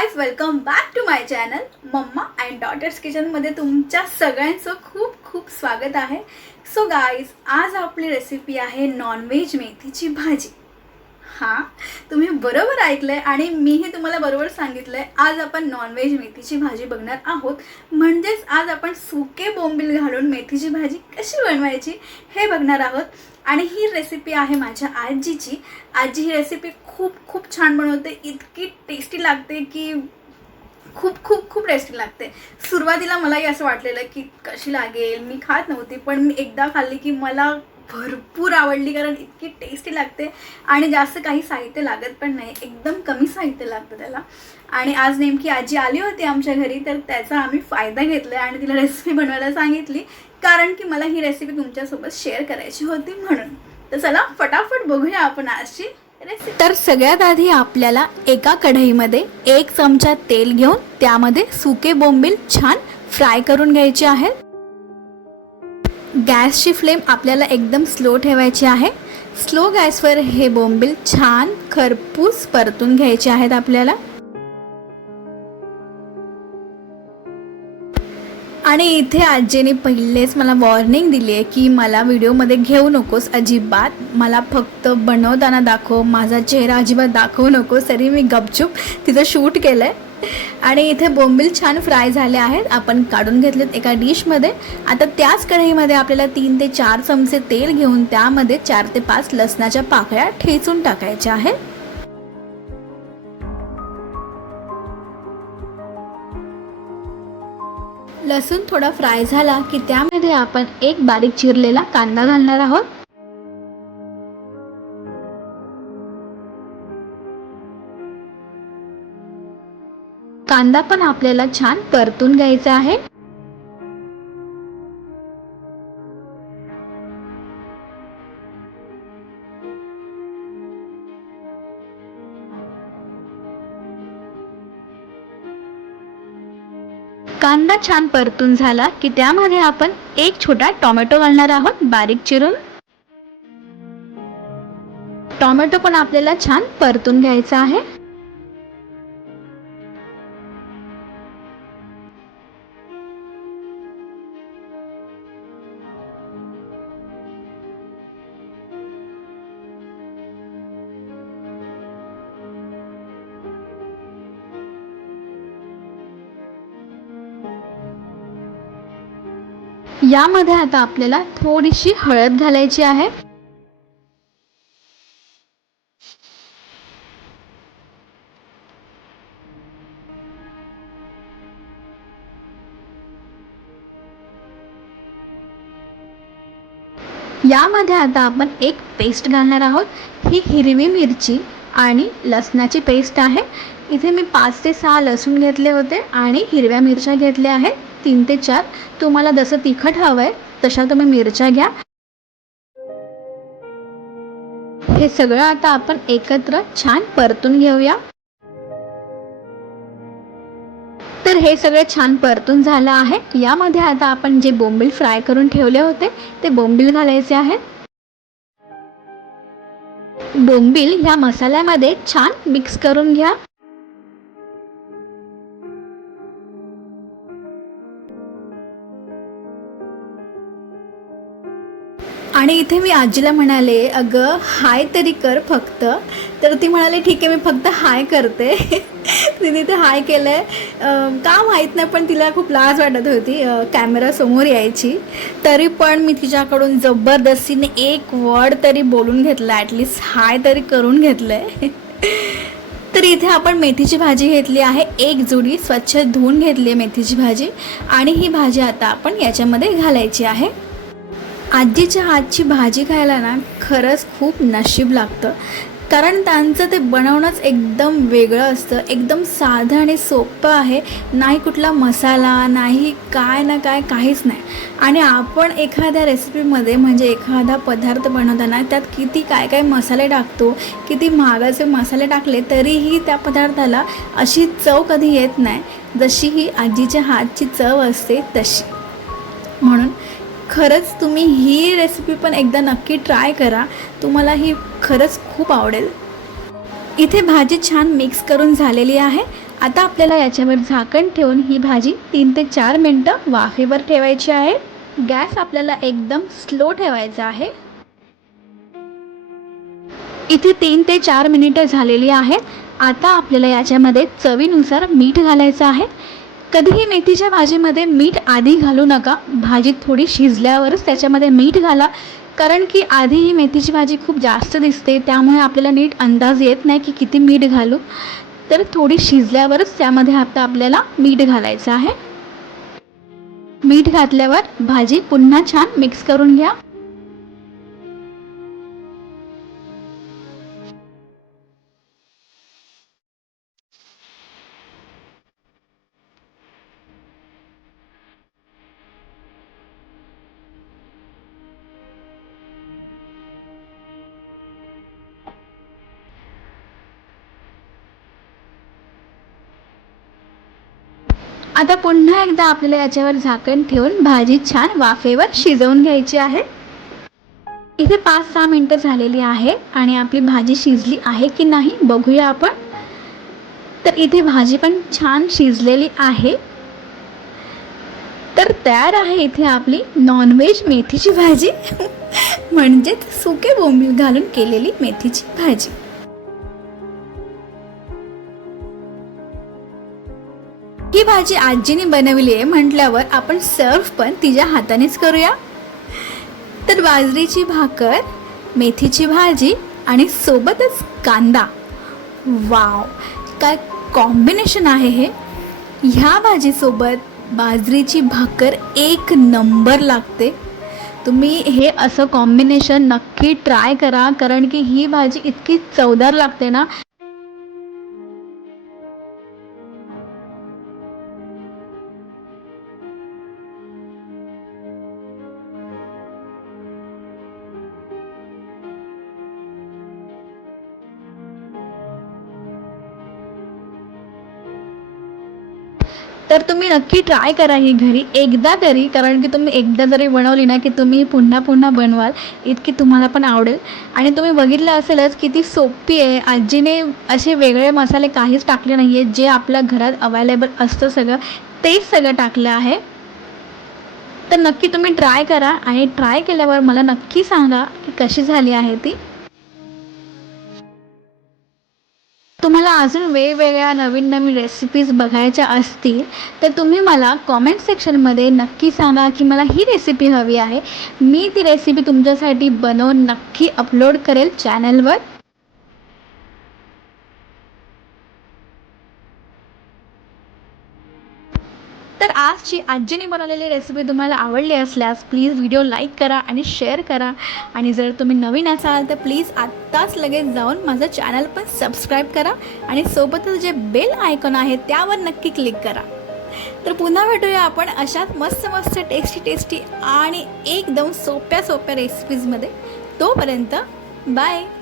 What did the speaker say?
Guys welcome back to my channel mamma and daughters किचनमध्ये तुमच्या सगळ्यांचं खूप खूप स्वागत आहे. सो गाईज आज आपली रेसिपी आहे नॉनव्हेज मेथीची भाजी. हां तुम्ही बरोबर ऐकलं आहे आणि मीही तुम्हाला बरोबर सांगितलं आहे आज आपण नॉनव्हेज मेथीची भाजी बघणार आहोत. म्हणजेच आज आपण सुके बोंबील घालून मेथीची भाजी कशी बनवायची हे बघणार आहोत. आणि ही रेसिपी आहे माझ्या आजीची. आजी ही रेसिपी खूप खूप छान बनवते. इतकी टेस्टी लागते की खूप खूप खूप टेस्टी लागते. सुरुवातीला मलाही असं वाटलेलं की कशी लागेल? मी खात नव्हती पण मी एकदा खाल्ली की मला भरपूर आवडली कारण इतकी टेस्टी लागते. आणि जास्त काही साहित्य लागत पण नाही. एकदम कमी साहित्य लागतं त्याला. आणि आज नेमकी आजी आली होती आमच्या घरी तर त्याचा आम्ही फायदा घेतला आणि तिला रेसिपी बनवायला सांगितली. कारण की मला ही रेसिपी तुमच्यासोबत शेअर करायची होती म्हणून. तर चला फटाफट बघूया आपण आजची रेसिपी तर सगळ्यात आधी आपल्याला एका कढईमध्ये एक चमचा तेल घेऊन त्यामध्ये सुके बोंबील छान फ्राय करून घ्यायचे आहेत. गॅसची फ्लेम आपल्याला एकदम स्लो ठेवायची आहे. स्लो गॅसवर हे बोंबील छान खरपूस परतून घ्यायचे आहेत आपल्याला. आणि इथे आजीने पहिलेच मला वॉर्निंग दिली आहे की मला व्हिडिओमध्ये घेऊ नकोस अजिबात. मला फक्त बनवताना दाखव माझा चेहरा अजिबात दाखवू नकोस तरी मी गपचूप तिथं शूट केलं आहे आणि इथे बोंबील छान फ्राय झाले आहेत. आपण काढून घेतलेत एका डिशमध्ये. आता त्याच कढईमध्ये आपल्याला तीन ते चार चमचे तेल घेऊन त्यामध्ये चार ते पाच लसणाच्या पाकळ्या ठेचून टाकायच्या आहेत. लसूण थोडा फ्राय झाला की त्यामध्ये आपण एक बारीक चिरलेला कांदा घालणार आहोत. कांदा पण आपल्याला छान परतून घ्यायचा आहे. कांदा छान परतून झाला की त्यामध्ये आपण एक छोटा टोमॅटो घालणार आहोत बारीक चिरून. टोमॅटो पण आपल्याला छान परतून घ्यायचा आहे. यामध्ये आता आपल्याला थोडीशी हळद घालायची आहे. यामध्ये आता आपण एक पेस्ट घालणार आहोत. ही हिरवी मिरची आणि लसणाची पेस्ट आहे. इथे मी पाच ते सहा लसूण घेतले होते आणि हिरव्या मिरच्या घेतल्या आहेत. तीन ते चार. तुम्हाला जसं तिखट हवं आहे तशा तुम्ही मिरच्या घ्या. हे सगळं आता आपण एकत्र छान परतून घेऊया. तर हे सगळे छान परतून झालं आहे. यामध्ये आता आपण जे बोंबील फ्राय करून ठेवले होते ते बोंबील घालायचे आहेत. बोंबील ह्या मसाल्यामध्ये छान मिक्स करून घ्या. आणि इथे मी आजीला म्हणाले अगं हाय तरी कर फक्त. तर ती म्हणाली ठीक आहे मी फक्त हाय करते. तिने ते हाय केलं आहे का माहीत नाही पण तिला खूप लाज वाटत होती कॅमेरासमोर यायची. तरी पण मी तिच्याकडून जबरदस्तीने एक वर्ड तरी बोलून घेतलं ॲटलिस्ट हाय तरी करून घेतलं आहे तर इथे आपण मेथीची भाजी घेतली आहे एक जुडी स्वच्छ धुवून घेतली आहे मेथीची भाजी. आणि ही भाजी आता आपण याच्यामध्ये घालायची आहे. आजीच्या हातची भाजी खायला ना खरंच खूप नशीब लागतं. कारण त्यांचं ते बनवणंच एकदम वेगळं असतं. एकदम साधं आणि सोपं आहे. नाही कुठला मसाला नाही काय ना काय काहीच नाही. आणि आपण एखाद्या रेसिपीमध्ये म्हणजे एखादा पदार्थ बनवताना त्यात किती काय काय मसाले टाकतो किती महागाचे मसाले टाकले तरीही त्या पदार्थाला अशी चव कधी येत नाही. जशी ही आजीच्या हातची चव असते तशी. म्हणून खरंच तुम्ही ही रेसिपी पण एकदा नक्की ट्राय करा. तुम्हाला ही खरंच खूप आवडेल. इथे भाजी छान मिक्स करून झालेली आहे. आता आपल्याला याच्यावर झाकण ठेवून ही भाजी तीन ते चार मिनटं वाफेवर ठेवायची आहे. गॅस आपल्याला एकदम स्लो ठेवायचा आहे. इथे तीन ते चार मिनिटं झालेली आहेत. आता आपल्याला याच्यामध्ये चवीनुसार मीठ घालायचं आहे. कधीही मेथीच्या भाजीमध्ये मीठ आधी घालू नका. भाजी थोडी शिजल्यावरच त्याच्यामध्ये मीठ घाला. कारण की आधी ही मेथीची भाजी खूप जास्त दिसते त्यामुळे आपल्याला नीट अंदाज येत नाही की किती मीठ घालू. तर थोडी शिजल्यावरच त्यामध्ये आता आपल्याला मीठ घालायचं आहे. मीठ घातल्यावर भाजी पुन्हा छान मिक्स करून घ्या. आता पुन्हा एकदा आपल्याला याच्यावर झाकण ठेवून भाजी छान वाफेवर शिजवून घ्यायची आहे. इथे पाच सहा मिनटं झालेली आहे आणि आपली भाजी शिजली आहे की नाही बघूया आपण. तर इथे भाजी पण छान शिजलेली आहे. तर तयार आहे इथे आपली नॉनव्हेज मेथीची भाजी. म्हणजेच सुके बोंबील घालून केलेली मेथीची भाजी. ही भाजी आजीने बनवली आहे म्हटल्यावर आपण सर्व पण तिच्या हातानेच करूया. तर बाजरीची भाकर मेथीची भाजी आणि सोबतच कांदा. वाव! काय कॉम्बिनेशन आहे हे. ह्या भाजीसोबत बाजरीची भाकर एक नंबर लागते. तुम्ही हे असं कॉम्बिनेशन नक्की ट्राय करा कारण की ही भाजी इतकी चवदार लागते ना. तर तुम्ही नक्की ट्राय करा ही घरी. एकदा तरी कारण की तुम्ही एकदा जरी बनवली ना की तुम्ही पुन्हा पुन्हा बनवाल इतकी तुम्हाला पण आवडेल. आणि तुम्ही बघितलं असेलच की ती सोपी आहे. आजीने असे वेगळे मसाले काहीच टाकले नाही आहेत जे आपल्या घरात अवेलेबल असतं सगळं तेच सगळं टाकलं आहे. तर नक्की तुम्ही ट्राय करा. आणि ट्राय केल्यावर मला नक्की सांगा की कशी झाली आहे ती. तुम्हाला अजून वेगवेगळ्या नवीन नवीन रेसिपीज बघायच्या असतील तर तुम्ही मला कॉमेंट सेक्शनमध्ये नक्की सांगा की मला ही रेसिपी हवी आहे. मी ती रेसिपी तुमच्यासाठी बनवून नक्की अपलोड करेल चॅनलवर आजची आजीने बनवलेली रेसिपी तुम्हाला आवडली असल्यास प्लीज व्हिडिओ लाईक करा आणि शेअर करा. आणि जर तुम्ही नवीन असाल तर प्लीज आत्ताच लगेच जाऊन माझं चॅनल पण सबस्क्राईब करा आणि सोबतच जे बेल आयकॉन आहे त्यावर नक्की क्लिक करा. तर पुन्हा भेटूया आपण अशाच मस्त मस्त टेस्टी टेस्टी आणि एकदम सोप्या सोप्या रेसिपीजमध्ये तोपर्यंत बाय